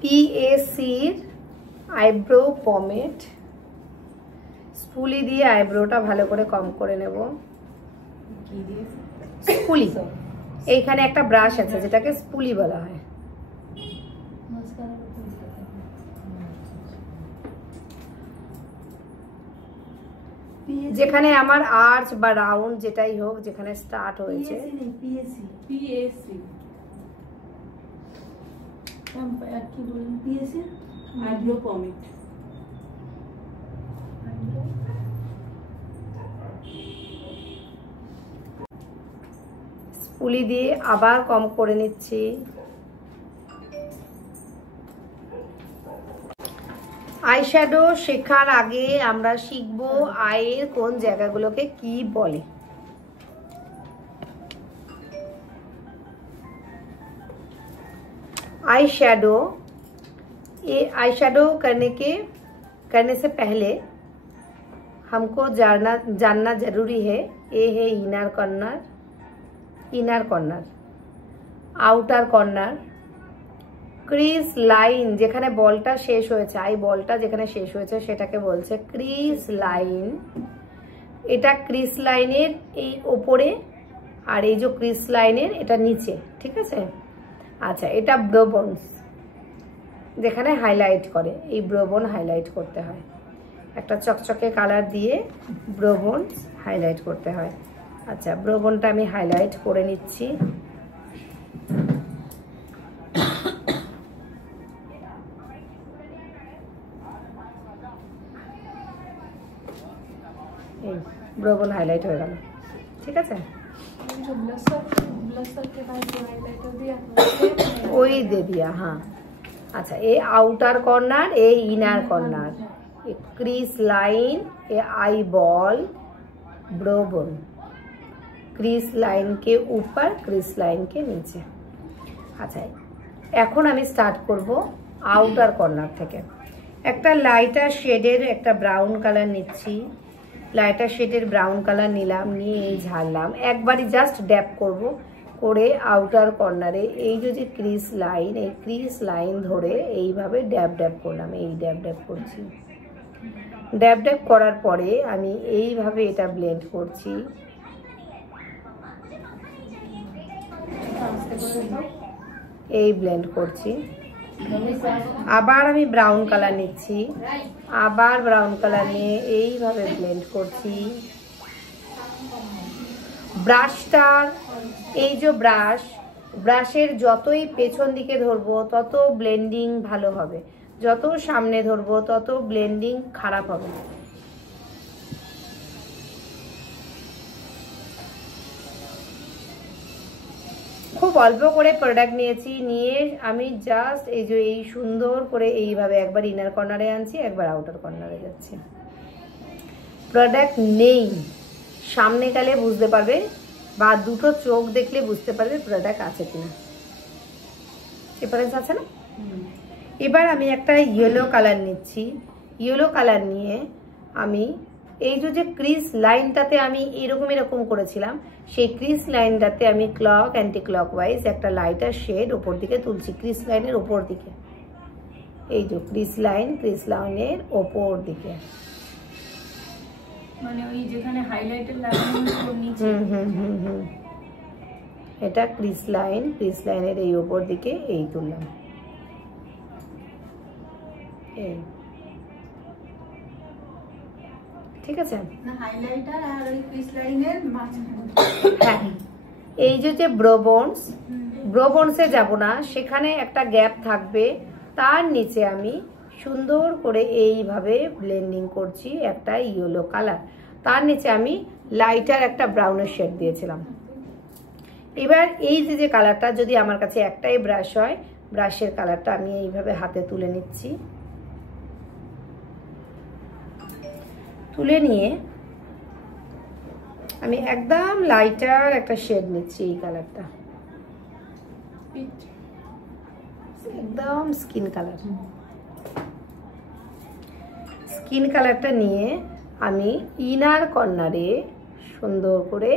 পিএসির eyebrow পমেড, স্পুলি দিয়ে আইব্রোটা ভালো করে কম করে নেব। স্পুলি, এইখানে একটা ব্রাশ আছে যেটাকে স্পুলি বলা হয়। যেখানে আমার আর্চ বা রাউন্ড যেটাই হোক, যেখানে স্টার্ট হয়েছে, স্পুলি দিয়ে আবার কম করে নিচ্ছি। আইশ্যাডো শেখার আগে আমরা শিখব আইয়ের কোন জায়গাগুলোকে কি বলে। आईशैडो, ये आईशैडो करने से पहले हमको जानना जरूरी है। ये है inner corner, outer corner, crease line যেখানে বলটা শেষ হয়েছে, আই বলটা যেখানে শেষ হয়েছে সেটাকে বলছে ক্রিজ লাইন। এটা ক্রিজ লাইনের এই উপরে, আর এই যে ক্রিজ লাইনের এটা নিচে, ঠিক আছে। আচ্ছা, এটা ব্রো বোনস, যেখানে হাইলাইট করে, এই ব্রো বোন হাইলাইট করতে হয়, একটা চকচকে কালার দিয়ে ব্রো বোনস হাইলাইট করতে হয়। আচ্ছা, ব্রো বোনটা আমি হাইলাইট করে নিচ্ছি। এই ব্রো বোন হাইলাইট হয়ে গেল, ঠিক আছে। वही दे दिया, हाँ। अच्छा, ये आउटर कॉर्नर, ये इनर कॉर्नर, ये क्रीज लाइन, ये eye ball, bro bone, crease line के ऊपर, क्रीज लाइन के नीचे। अच्छा, এখন আমি স্টার্ট করব আউটার কর্নার থেকে। একটা লাইটার শেডের একটা ব্রাউন কালার নিচ্ছি, লাইটার শেডের ব্রাউন কালার নিলাম, নিয়ে এই ঝাড়লাম, একবারই জাস্ট ড্যাপ করব, করে আউটার কর্নারে এই যে ক্রিজ লাইন, এই ক্রিজ লাইন ধরে এইভাবে ড্যাব ড্যাব করলাম, এই ড্যাব ড্যাব করছি। ড্যাব ড্যাব করার পরে আমি এইভাবে এটা ব্লেন্ড করছি, এই ব্লেন্ড করছি। আবার আমি ব্রাউন কালার নিচ্ছি, আবার ব্রাউন কালার নিয়ে এইভাবে ব্লেন্ড করছি। ব্রাশটার, এই যে ব্রাশের যতই পেছন দিকে ধরবো তত ব্লেন্ডিং ভালো হবে, যত সামনে ধরবো তত ব্লেন্ডিং খারাপ হবে। খুব অল্প করে প্রোডাক্ট নিয়েছি, নিয়ে আমি জাস্ট এই যে এই সুন্দর করে এইভাবে একবার ইনার কর্নারে আনছি, একবার আউটার কর্নারে যাচ্ছি। প্রোডাক্ট নেই, সামনে গেলে বুঝতে পারবে, বা দুটো চোখ দেখলে বুঝতে পারবে প্রোডাক্ট আছে কিনা, ডিফারেন্স আছে না। এবার আমি একটা ইয়েলো কালার নিচ্ছি, ইয়েলো কালার নিয়ে আমি এই যে ক্রিজ লাইনটাতে আমি এরকম করেছিলাম, সেই ক্রিজ লাইনটাতে আমি ক্লক অ্যান্টি ক্লকওয়াইজ একটা লাইটার শেড উপর দিকে তুলছি, ক্রিজ লাইনের উপর দিকে, এই যে ক্রিজ লাইনের উপর দিকে, মানে ওই যেখানে হাইলাইটার লাগানো নিচে, এটা ক্রিজ লাইনের এই উপর দিকে এই তুললাম, এই, ঠিক আছে। হাইলাইটার আর ওই ক্রিজ লাইনের মাঝখানে, হ্যাঁ, এই যে ব্রোবোনসে যাব না, সেখানে একটা গ্যাপ থাকবে, তার নিচে আমি সুন্দর করে এইভাবে ব্লেন্ডিং করছি একটা ইয়েলো কালার, তার নিচে আমি লাইটার একটা ব্রাউনের শেড দিয়েছিলাম। এবার এই যে কালারটা, যদি আমার কাছে একটাই ব্রাশ হয়, ব্রাশের কালারটা আমি এইভাবে হাতে তুলে নিচ্ছি, তুলে নিয়ে আমি একদম লাইটার একটা শেড নিচ্ছি, এই কালারটা একদম স্কিন কালারটা নিয়ে আমি ইনার কর্নারে সুন্দর করে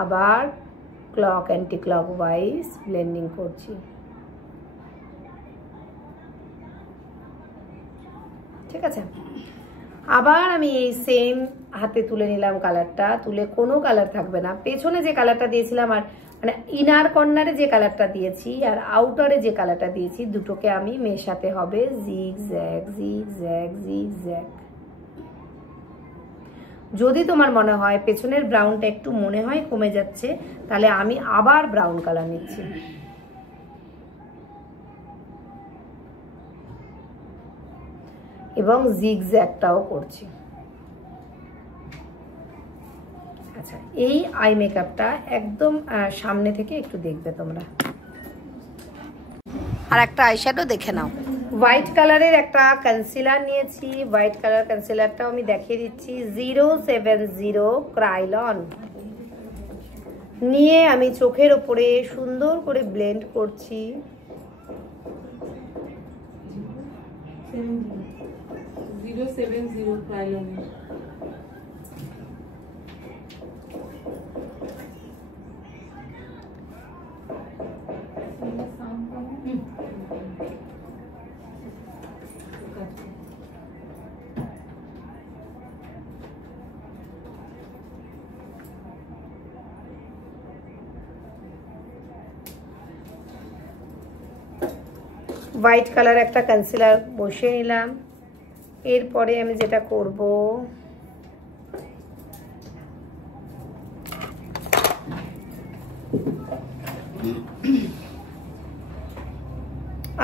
আবার ক্লক অ্যান্টি ক্লকওয়াইজ ব্লেন্ডিং করছি। ঠিক আছে। আবার আমি এই সেম হাতে তুলে নিলাম কালারটা, তুলে কোনো কালার থাকবে না, পেছনে যে কালারটা দিয়েছিলাম আর মানে ইনার কর্নারে যে কালারটা দিয়েছি আর আউটারে যে কালারটা দিয়েছি দুটোকে আমি মেশাতে হবে জিগজ্যাগ জিগজ্যাগ জিগজ্যাগ। যদি তোমার মনে হয় পেছনের ব্রাউনটা একটু মনে হয় কমে যাচ্ছে, তাহলে আমি আবার ব্রাউন কালার নিচ্ছি। এবং জিগজ্যাগটাও করছি। আচ্ছা, এই আই মেকআপটা একদম সামনে থেকে একটু দেখবে তোমরা। আর একটা আইশ্যাডো দেখে নাও। হোয়াইট কালারের একটা কনসিলার নিয়েছি, হোয়াইট কালার কনসিলারটাও আমি দেখিয়ে দিচ্ছি। 070 ক্রাইলন নিয়ে আমি চোখের ওপরে সুন্দর করে ব্লেন্ড করছি। হোয়াইট কালার একটা কনসিলার বসিয়ে নিলাম। এরপরে আমি যেটা করব,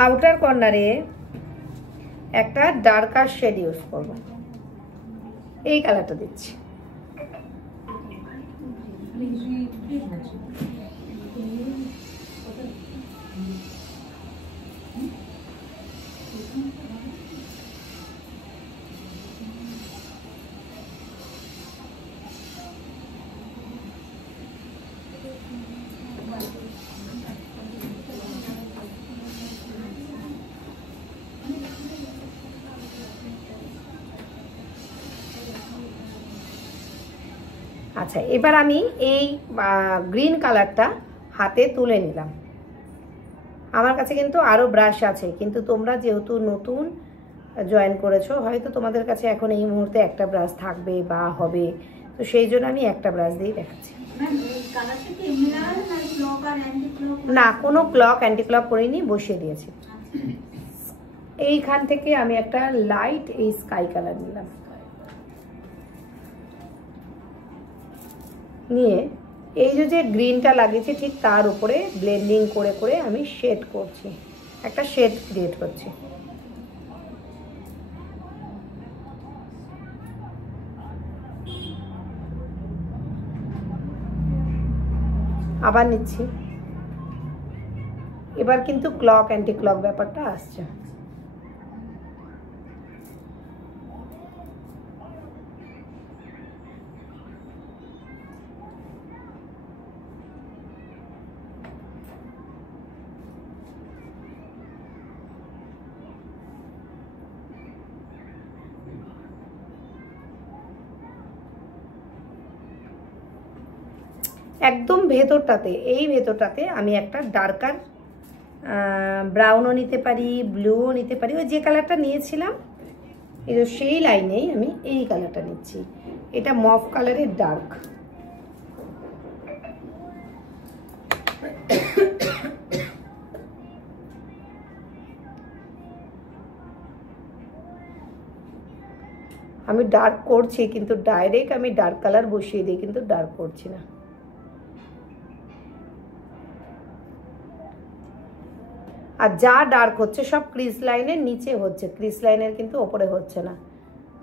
আউটার কর্নারে একটা ডার্কার শেড ইউজ করব। এই কালারটা দিচ্ছি। আচ্ছা, এবার আমি এই গ্রিন কালারটা হাতে তুলে নিলাম। আমার কাছে কিন্তু আরও ব্রাশ আছে, কিন্তু তোমরা যেহেতু নতুন জয়েন করেছো, হয়তো তোমাদের কাছে এখন এই মুহূর্তে একটা ব্রাশ থাকবে বা হবে, তো সেই জন্য আমি একটা ব্রাশ দিয়েই দেখাচ্ছি। না, কোনো ক্লক অ্যান্টি ক্লক করিনি, বসিয়ে দিয়েছি। এইখান থেকে আমি একটা লাইট এই স্কাই কালার নিলাম, নিয়ে এই যে গ্রিনটা লাগিয়েছি ঠিক তার উপরে ব্লেন্ডিং করে করে আমি শেড করছি, একটা শেড ক্রিয়েট করছি। আবার নিচ্ছি। এবার কিন্তু ক্লক অ্যান্টি ক্লক ব্যাপারটা আসছে। একদম ভেতরটাতে, এই ভেতরটাতে আমি একটা ডার্কার ব্রাউনও নিতে পারি, ব্লুও নিতে পারি, ওই যে কালারটা নিয়েছিলাম এই সেই লাইনেই আমি এই কালারটা নিচ্ছি। এটা মফ কালারের ডার্ক। আমি ডার্ক করছি, কিন্তু ডাইরেক্ট আমি ডার্ক কালার বসিয়ে দিই, কিন্তু ডার্ক করছি না। আর যা ডার্ক হচ্ছে সব ক্রিস লাইনের নিচে হচ্ছে, ক্রিস লাইনের কিন্তু ওপরে হচ্ছে না।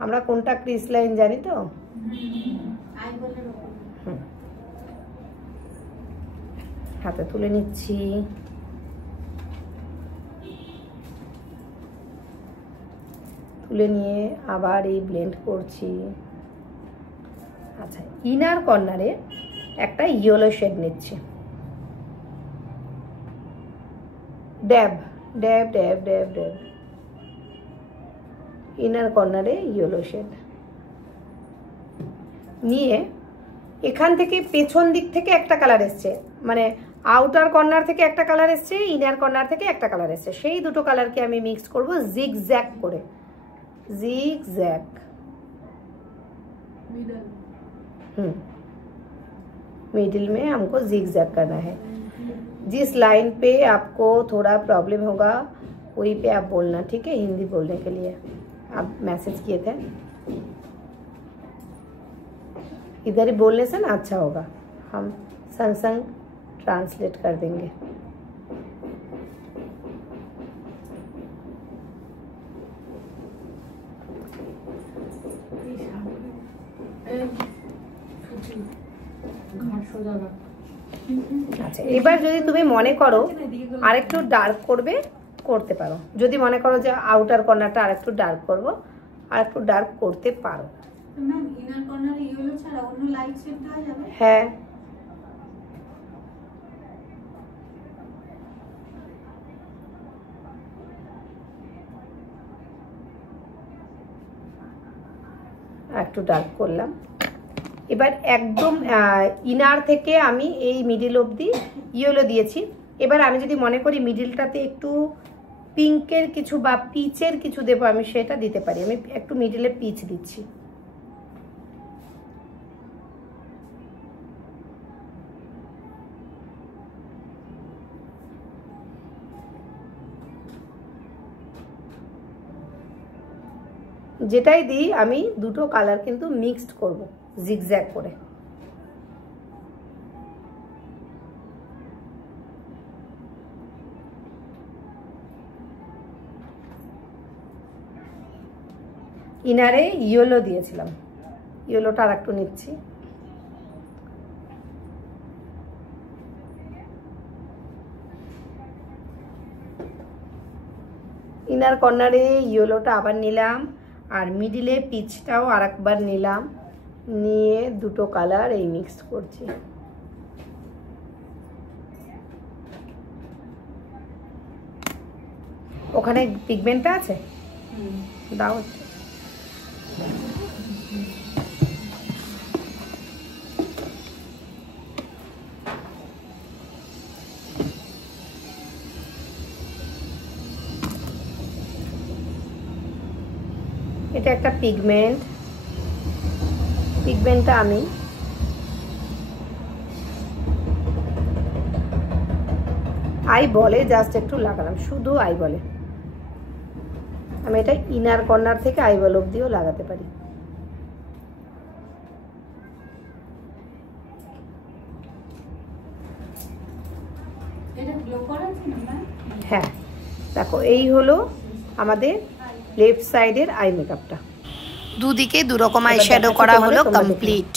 আমরা কোনটা ক্রিস লাইন জানি তো। হাতে তুলে নিচ্ছি। তুলে নিয়ে আবার এই ব্লেন্ড করছি। আচ্ছা, ইনার কর্নারে একটা ইয়েলো শেড নিচ্ছি। ড্যাব ড্যাব ড্যাব ড্যাব ড্যাব, ইনার কর্নারে ইয়েলো শেড নিয়ে এখান থেকে পেছন দিক থেকে একটা কালার এসছে, মানে আউটার কর্নার থেকে একটা কালার এসছে, ইনার কর্নার থেকে একটা কালার এসছে, সেই দুটো কালারকে আমি মিক্স করব জিগজ্যাগ করে। zigzag। मिडिल में हमको zigzag करना है। जिस लाइन पे आपको थोड़ा प्रॉब्लम होगा वहीं पे आप बोलना, ठीक है? हिंदी बोलने के लिए आप मैसेज किए थे, इधर ही बोलने से ना अच्छा होगा, हम संग संग ट्रांसलेट कर देंगे। আচ্ছা, এবার যদি তুমি মনে করো আরেকটু ডার্ক করবে, করতে পারো। যদি মনে করো যে আউটার কর্নারটা আরেকটু ডার্ক করব, আরেকটু ডার্ক করতে পারো। ম্যাম ইনার কর্নারে ইয়েলো ছাড়া অন্য লাইট শেড দেওয়া যাবে? হ্যাঁ, একটু ডার্ক করলাম। এবার একদম ইনার থেকে আমি এই মিডিল অবধি ইয়েলো দিয়েছি। এবার আমি যদি মনে করি মিডিলটাতে একটু পিঙ্কের কিছু বা পিচের কিছু দেবো, আমি সেটা দিতে পারি। আমি একটু মিডিলে পিচ দিচ্ছি। যেটাই দিই আমি দুটো কালার কিন্তু মিক্সড করব জিগজ্যাগ করে। ইনারে ইয়েলো দিয়েছিলাম, ইয়েলোটা আর একটু নিচ্ছি। ইনার কর্নারে ইয়েলোটা আবার নিলাম, আর মিডিলে পিচটাও আর একবার নিলাম, নিয়ে দুটো কালার এই মিক্স করছি। ওখানে পিগমেন্টটা আছে, দাও। এটা একটা পিগমেন্ট, পিগমেন্টটা আমি আই বলে জাস্ট একটু লাগালাম, শুধু আই বলে। আমি এটা ইনার কর্নার থেকে আই বল অব্দিও লাগাতে পারি। হ্যাঁ, দেখো এই হলো আমাদের লেফট সাইডের আই মেকআপটা। দুদিকে দুরকম আই শ্যাডো করা হলো কমপ্লিট।